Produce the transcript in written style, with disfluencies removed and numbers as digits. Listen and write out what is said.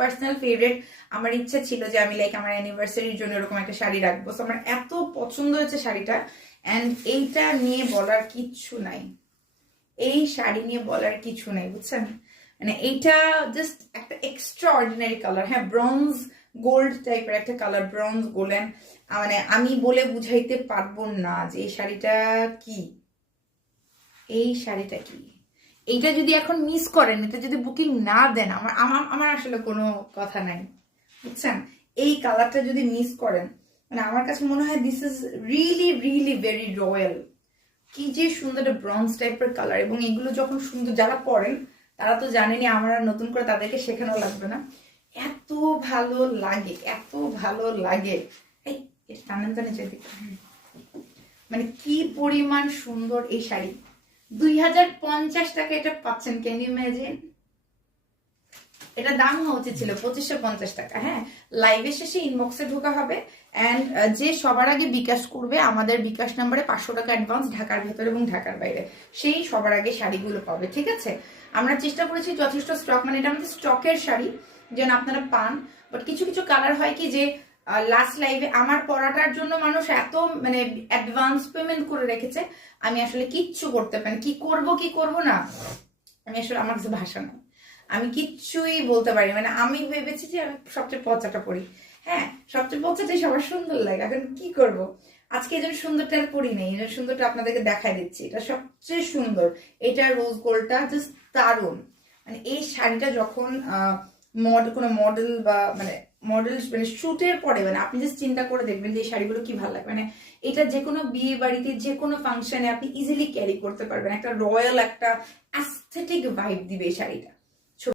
Personal favourite. আমার ইচ্ছা ছিল যে আমি লাইক আমার অ্যানিভার্সারির জন্য এরকম একটা শাড়ি রাখবো। সো আমার এত পছন্দ হয়েছে শাড়িটা, অ্যান্ড এইটা নিয়ে বলার কিচ্ছু নাই, এই শাড়ি নিয়ে বলার কিছু নাই, বুঝছেন? মানে এইটা জাস্ট একটা এক্সট্রা অর্ডিনারি কালার। হ্যাঁ, ব্রঞ্জ গোল্ড টাইপের একটা কালার, ব্রঞ্জ গোল্ডেন। মানে আমি বলে বুঝাইতে পারবো না যে এই শাড়িটা কি, এই শাড়িটা কি। এইটা যদি এখন মিস করেন, এটা যদি বুকিং না দেন, আমার আমার আমার আসলে কোনো কথা নাই, বুঝছেন? এই কালারটা যদি মিস করেন, মানে আমার কাছে মনে হয় this is really really very royal. কি যে সুন্দর একটা ব্রঞ্জ টাইপের কালার, এবং এগুলো যখন সুন্দর যারা পরেন তারা তো জানেনি, আমার আর নতুন করে তাদেরকে শেখানো লাগবে না। এত ভালো লাগে, এত ভালো লাগে। এই টানেন তো নিচের দিকে। মানে কি পরিমাণ সুন্দর এই শাড়ি। 2050 টাকা এটা পাচ্ছেন, ক্যান ইউ ইমাজিন? এটা দাম হওয়া উচিত ছিল 2550 টাকা। হ্যাঁ, লাইভে শেষে ইনবক্সে ঢোকা হবে, অ্যান্ড যে সবার আগে বিকাশ করবে আমাদের বিকাশ নাম্বারে 500 টাকা অ্যাডভান্স, ঢাকার ভেতরে এবং ঢাকার বাইরে, সেই সবার আগে শাড়িগুলো পাবে। ঠিক আছে, আমরা চেষ্টা করেছি যথেষ্ট স্টক, মানে এটা আমাদের স্টকের শাড়ি যেন আপনারা পান। বাট কিছু কিছু কালার হয় কি যে লাস্ট লাইভে আমার পরাটার জন্য মানুষ এত মানে অ্যাডভান্স পেমেন্ট করে রেখেছে, আমি আসলে কিচ্ছু করতে পারি, কি করব না, আমি আসলে আমার কাছে ভাষা নেই, আমি কিচ্ছুই বলতে পারি। মানে আমি ভেবেছি যে আমি সবচেয়ে পচাটা পরি। হ্যাঁ, সবচেয়ে পচাটাই সবার সুন্দর লাগে, এখন কি করব। আজকে এই জন্য সুন্দরটা আর পরি নেই, এই জন্য সুন্দরটা আপনাদেরকে দেখাই দিচ্ছি। এটা সবচেয়ে সুন্দর, এটা রোজ গোল্ডটা জাস্ট দারুণ। মানে এই শাড়িটা যখন কোনো মডেল বা মানে শুটের পরে, মানে আপনি জাস্ট চিন্তা করে দেখবেন যে এই শাড়িগুলো কি ভালো লাগে। মানে এটা যে কোনো বিয়ে বাড়িতে যে কোনো ফাংশনে আপনি ইজিলি ক্যারি করতে পারবেন, একটা রয়্যাল একটা অ্যাস্থেটিক ভাইব দিবে এই শাড়িটা।